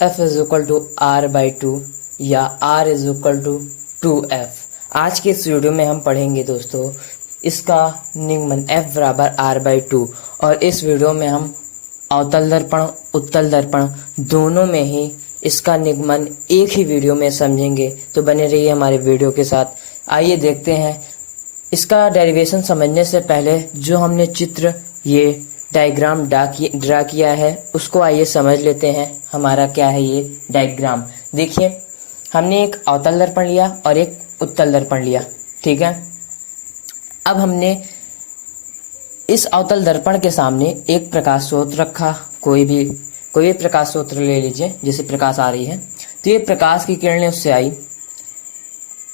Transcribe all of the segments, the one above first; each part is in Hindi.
F is equal to R by two या R is equal to 2F। आज के इस वीडियो में हम पढ़ेंगे दोस्तों इसका निगमन F बराबर R बाई टू। और इस वीडियो में हम अवतल दर्पण उत्तल दर्पण दोनों में ही इसका निगमन एक ही वीडियो में समझेंगे, तो बने रहिए हमारे वीडियो के साथ। आइए देखते हैं इसका डेरिवेशन समझने से पहले जो हमने चित्र ये डायग्राम ड्रा किया है उसको आइए समझ लेते हैं। हमारा क्या है ये डायग्राम, देखिए हमने एक अवतल दर्पण लिया और एक उत्तल दर्पण लिया, ठीक है। अब हमने इस अवतल दर्पण के सामने एक प्रकाश स्रोत रखा, कोई भी प्रकाश स्रोत ले लीजिए जिससे प्रकाश आ रही है। तो ये प्रकाश की किरणें उससे आई,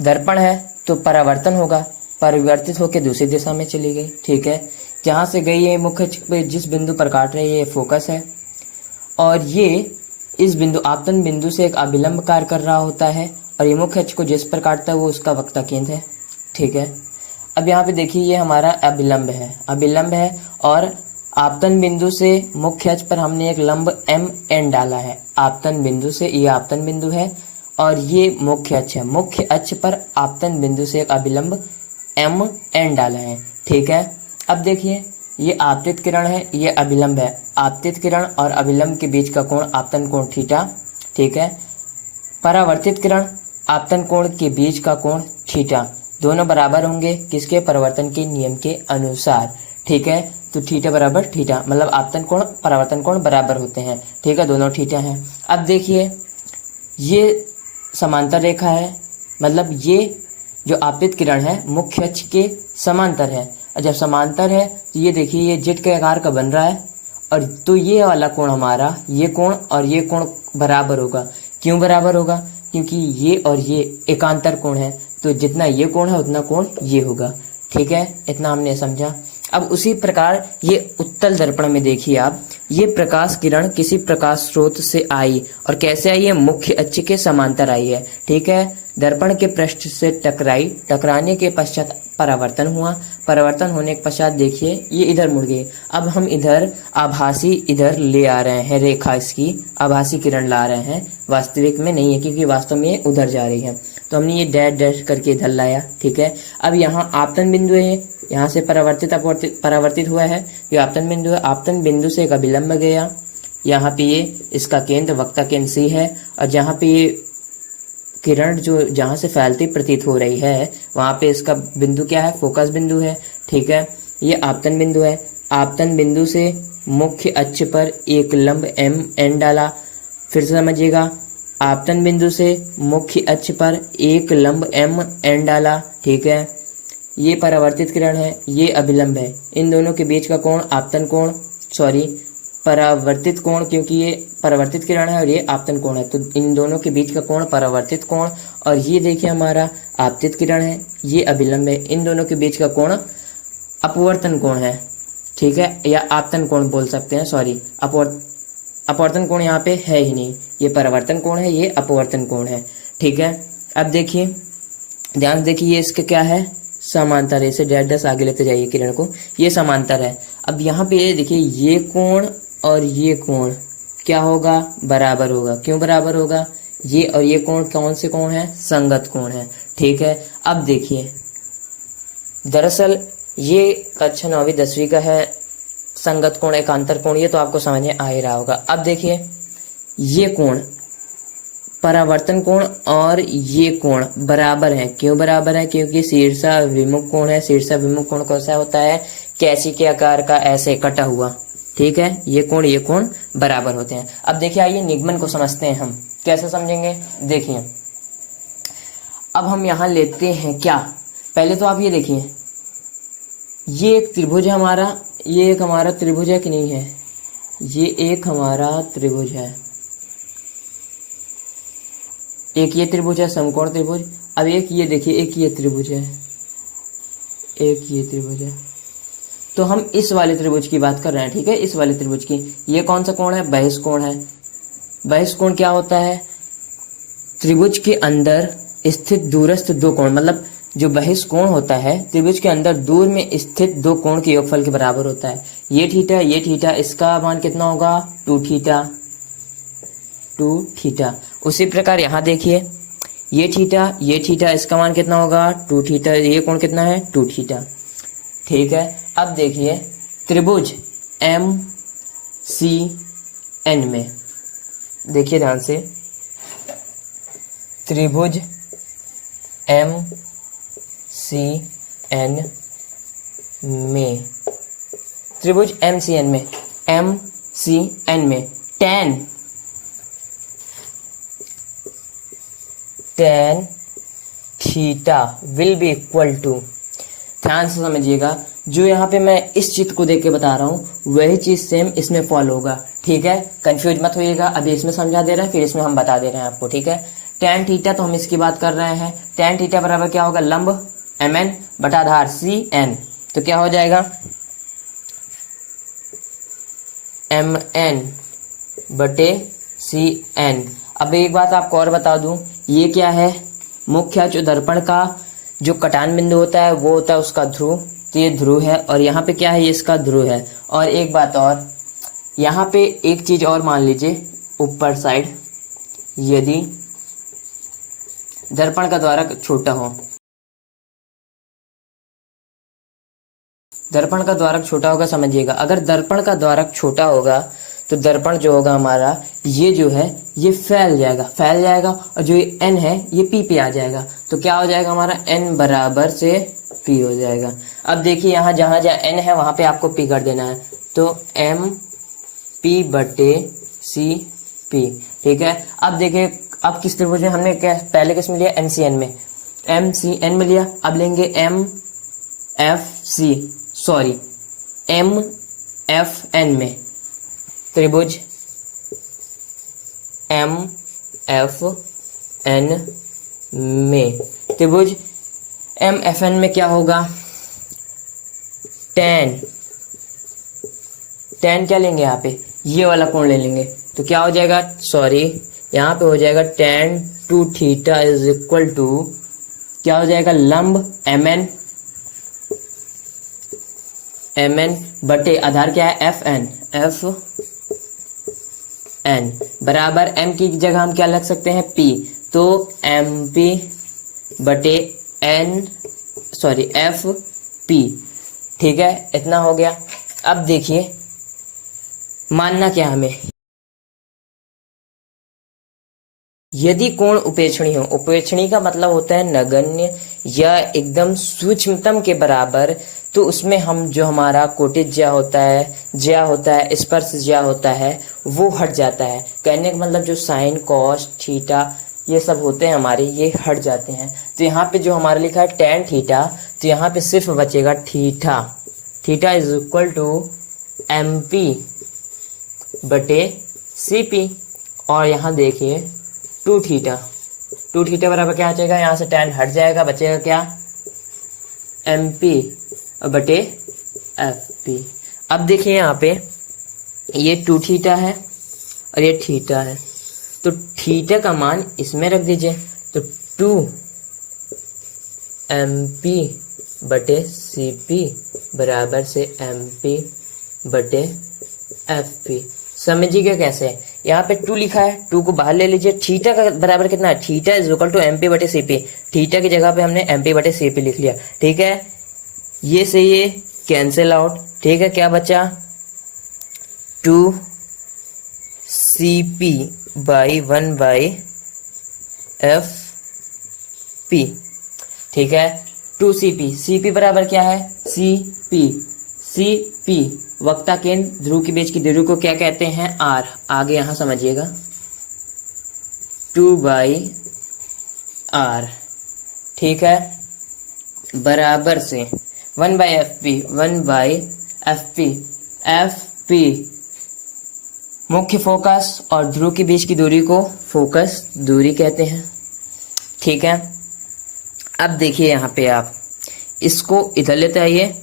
दर्पण है तो परावर्तन होगा, परिवर्तित होकर दूसरी दिशा में चली गई, ठीक है। जहाँ से गई है मुख्य अक्ष पे जिस बिंदु पर काट रही है ये फोकस है, और ये इस बिंदु आपतन बिंदु से एक अभिलंब कार्य कर रहा होता है, और ये मुख्य अक्ष को जिस पर काटता है वो उसका वक्ता केंद्र है, ठीक है। अब यहाँ पे देखिए ये हमारा अभिलंब है और आपतन बिंदु से मुख्य अक्ष पर हमने एक लंब MN डाला है। आपतन बिंदु से ये आपतन बिंदु है और ये मुख्य अक्ष है, मुख्य अक्ष पर आपतन बिंदु से एक अभिलंब MN डाला है, ठीक है। अब देखिए ये आपतित किरण है, ये अभिलंब है। आपतित किरण और अभिलंब के बीच का कोण आपतन कोण थीटा, ठीक है। परावर्तित किरण आपतन कोण के बीच का कोण थीटा, दोनों बराबर होंगे किसके, परिवर्तन के नियम के अनुसार, ठीक है। तो थीटा बराबर थीटा, मतलब आपतन कोण परावर्तन कोण बराबर होते हैं, ठीक है, दोनों थीटा हैं। अब देखिए ये समांतर रेखा है, मतलब ये जो आपतित किरण है मुख्य अक्ष के समांतर है। और जब समांतर है तो ये देखिए ये जेट के आकार का बन रहा है, और तो ये वाला कोण हमारा, ये कोण और ये कोण बराबर होगा। क्यों बराबर होगा, क्योंकि ये और ये एकांतर कोण है, तो जितना ये कोण है उतना कोण ये होगा, ठीक है। इतना हमने समझा। अब उसी प्रकार ये उत्तल दर्पण में देखिए आप, ये प्रकाश किरण किसी प्रकाश स्रोत से आई और कैसे आई है, मुख्य अक्ष के समांतर आई है, ठीक है। दर्पण के पृष्ठ से टकराई, टकराने के पश्चात परावर्तन हुआ, परावर्तन होने के पश्चात देखिए ये इधर मुड़ गई। अब हम इधर आभासी इधर ले आ रहे हैं, रेखा इसकी आभासी किरण ला रहे हैं, वास्तविक में नहीं है क्योंकि वास्तव में ये उधर जा रही है। तो हमने ये डैश डैश करके इधर लाया, ठीक है। अब यहाँ आपतन बिंदु है, यहाँ से परावर्तित हुआ है, ये आपतन बिंदु है। आपतन बिंदु से एक अभिलंब गया, यहाँ पे ये इसका केंद्र वक्ता केंद्र C है, और जहाँ पे ये किरण जो जहाँ से फैलती प्रतीत हो रही है वहाँ पे इसका बिंदु क्या है, फोकस बिंदु है, ठीक है। ये आपतन बिंदु है। आपतन बिंदु से मुख्य अक्ष पर एक लंब MN डाला, फिर से समझिएगा, आपतन बिंदु से मुख्य अक्ष पर एक लंब MN डाला, ठीक है। ये परावर्तित किरण है, ये अभिलंब है, इन दोनों के बीच का कोण आपतन कोण, परावर्तित कोण, क्योंकि ये परावर्तित किरण है और ये आपतन कोण है, तो इन दोनों के बीच का कोण परावर्तित कोण। और ये देखिए हमारा आपतित किरण है, ये अभिलंब है, इन दोनों के बीच का कोण अपवर्तन कोण है, ठीक है, या आपतन कोण बोल सकते हैं, अपवर्तन कोण यहाँ पे है ही नहीं, ये परावर्तन कोण है, ये अपवर्तन कोण है, ठीक है। अब देखिए ध्यान से देखिए ये इसके क्या है, समांतर है, इसे डैश आगे लेते जाइए किरण को, ये समांतर है। अब यहाँ पे ये देखिए ये कोण और ये कोण क्या होगा, बराबर होगा। क्यों बराबर होगा, ये और ये कोण कौन से कोण है, संगत कोण है, ठीक है। अब देखिए दरअसल ये कक्षा 9वीं 10वीं का है, संगत कोण एकांतर कोण, ये तो आपको समझ में आ ही रहा होगा। अब देखिए ये कोण परावर्तन कोण और ये कोण बराबर है। क्यों बराबर है, क्योंकि शीर्षा विमुख कोण है। शीर्षा विमुख कोण कैसा होता है, कैंची के आकार का ऐसे कटा हुआ, ठीक है। ये कोण बराबर होते हैं। अब देखिए आइए निगमन को समझते हैं, हम कैसे समझेंगे, देखिए अब हम यहाँ लेते हैं क्या, पहले तो आप ये देखिए ये एक त्रिभुज है हमारा, ये एक हमारा त्रिभुज है कि नहीं है, ये एक हमारा त्रिभुज है, एक ये त्रिभुज है समकोण त्रिभुज। अब एक ये देखिए एक ये त्रिभुज है, एक ये त्रिभुज है, तो हम इस वाले त्रिभुज की बात कर रहे हैं, ठीक है, इस वाले त्रिभुज की। ये कौन सा कोण है, बहिष्कोण है। बहिष्कोण क्या होता है, त्रिभुज के अंदर स्थित दूरस्थ दो कोण, मतलब जो बहिष्कोण होता है त्रिभुज के अंदर दूर में स्थित दो कोण के योगफल के बराबर होता है। ये थीटा, इसका मान कितना होगा 2 थीटा, टू थीटा। उसी प्रकार यहाँ देखिए ये थीटा, इसका मान कितना होगा 2 थीटा, ये कोण कितना है 2 थीटा। ठीक है, अब देखिए त्रिभुज एम सी एन में, देखिए ध्यान से, त्रिभुज एम सी एन में, त्रिभुज एम सी एन में, एम सी एन में tan theta will be equal to, ध्यान से समझिएगा, जो यहाँ पे मैं इस चित्र को देख के बता रहा हूँ वही चीज सेम इसमें फॉलो होगा। ठीक है, कंफ्यूज मत होइएगा, अभी इसमें समझा दे रहे हैं फिर इसमें हम बता दे रहे हैं आपको। ठीक है, tan थीटा तो हम इसकी बात कर रहे हैं, tan थीटा बराबर क्या होगा, लंब mn बटा आधार cn, तो क्या हो जाएगा mn बटे cn। अब एक बात आपको और बता दूं, ये क्या है, मुख्य जो दर्पण का जो कटान बिंदु होता है वो होता है उसका ध्रुव, तो ये ध्रुव है, और यहाँ पे क्या है, ये इसका ध्रुव है। और एक बात और, यहाँ पे एक चीज और मान लीजिए, ऊपर साइड यदि दर्पण का द्वारक छोटा हो, दर्पण का द्वारक छोटा होगा, समझिएगा, अगर दर्पण का द्वारक छोटा होगा तो दर्पण जो होगा हमारा, ये जो है ये फैल जाएगा, और जो ये n है ये p पे आ जाएगा, तो क्या हो जाएगा हमारा n बराबर से p हो जाएगा। अब देखिए यहाँ जहाँ n है वहां पे आपको p कर देना है, तो m p बटे c p। ठीक है, अब देखिए, अब किस त्रिभुज में हमने क्या पहले किस में लिया, MCN में, MCN में लिया, अब लेंगे MFN में, त्रिभुज MFN में, त्रिभुज MFN में क्या होगा, tan क्या लेंगे यहाँ पे, ये वाला कोण ले लेंगे, तो क्या हो जाएगा, यहाँ पे हो जाएगा tan 2 theta is equal to क्या हो जाएगा, लंब mn बटे आधार क्या है fn बराबर m की जगह हम क्या लग सकते हैं p, तो mp बटे fp। ठीक है, इतना हो गया। अब देखिए मानना क्या हमें, यदि कोण उपेक्षणी हो, उपेक्षणी का मतलब होता है नगण्य या एकदम सूक्ष्मतम के बराबर, तो उसमें हम जो हमारा कोटिज ज्या होता है, स्पर्श ज्या होता है, वो हट जाता है। कहने का मतलब जो साइन कॉस थीटा ये सब होते हैं हमारे, ये हट जाते हैं। तो यहाँ पे जो हमारा लिखा है tan थीटा, तो यहाँ पे सिर्फ बचेगा theta is equal to MP बटे CP, और यहाँ देखिए 2 थीटा बराबर क्या आ जाएगा, यहाँ से tan हट जाएगा, बचेगा क्या, MP बटे FP। अब देखिए यहाँ पे ये 2 थीटा है और ये थीटा है, तो थीटा का मान इसमें रख दीजिए, तो 2 MP बटे CP बराबर से MP बटे FP। समझिएगा कैसे, यहाँ पे 2 लिखा है, 2 को बाहर ले लीजिए, थीटा का बराबर कितना है, theta is equal to MP बटे CP, थीटा की जगह पे हमने MP बटे CP लिख लिया। ठीक है, ये से ये कैंसिल आउट। ठीक है, क्या बचा, 2 CP बाई 1 बाई FP। ठीक है, 2 CP बराबर क्या है, CP वक्ता केंद्र ध्रुव के बीच की दूरी को क्या कहते हैं, R। आगे यहां समझिएगा, 2 बाई R। ठीक है, बराबर से 1 बाई FP मुख्य फोकस और ध्रुव के बीच की दूरी को फोकस दूरी कहते हैं। ठीक है, अब देखिए यहाँ पे आप इसको इधर लेते आइए,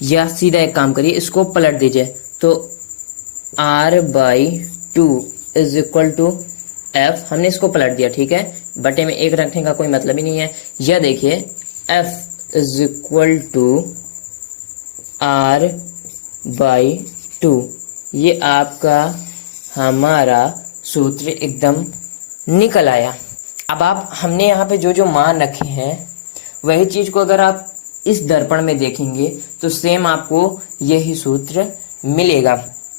या सीधा एक काम करिए, इसको पलट दीजिए, तो R/2 is equal to F, हमने इसको पलट दिया। ठीक है, बटे में 1 रखने का कोई मतलब ही नहीं है। यह देखिए F is equal to R/2, ये आपका हमारा सूत्र एकदम निकल आया। अब आप हमने यहाँ पे जो जो मान रखे हैं वही चीज को अगर आप इस दर्पण में देखेंगे तो सेम आपको यही सूत्र मिलेगा।